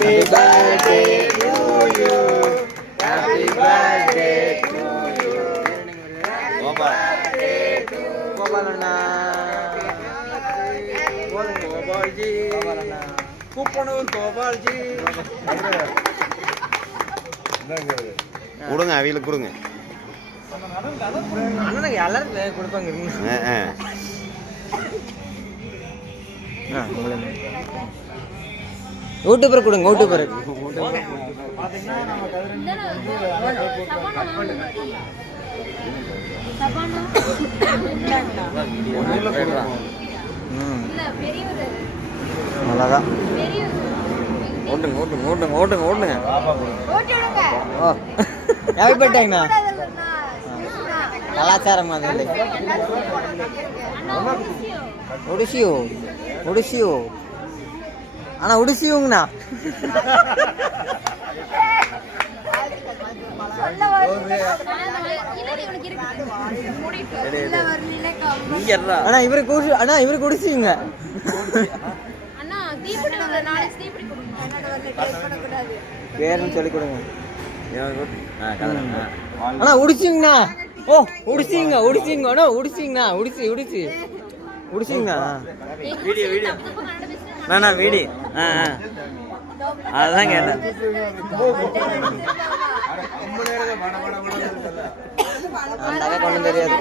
Happy birthday to you. Happy birthday to you. Gopal அண்ணா கோபால்ஜி. கூப்பணும் கோபால்ஜி. கொடுங்க அவிகளுக்கு கொடுங்க. அண்ணனுக்கு எல்லாரும் கொடுப்பாங்க. ஆ, உங்களுக்கு. யூடியூபர் கொடுங்க யூடியூபர். ம் அவ்வளோதான் ஓட்டுங்க ஓட்டுங்க ஓட்டுங்க ஓட்டுங்க. ஓட்டுங்க பர்த்டேங்கண்ணா கலாச்சாரம் அது. உடிசியோ உடிசியோ அண்ணா உடிசியோங்கண்ணா. அண்ணா இவருக்கு குடிச்சு அண்ணா இவருக்கு குடிச்சிங்க பேருன்னு சொல்லி கொடுங்க. அண்ணா உடிச்சிங்கண்ணா ஓ உடிச்சிங்க உடிச்சிங்க அண்ணா உடிச்சிங்கண்ணா உடிச்சி உடிச்சி உடிச்சிங்கண்ணா வீடியோ வீடியோ. வேணா வீடி ஆ ஆ அதான் கேட்டேன். அந்த கொண்டு தெரியாது.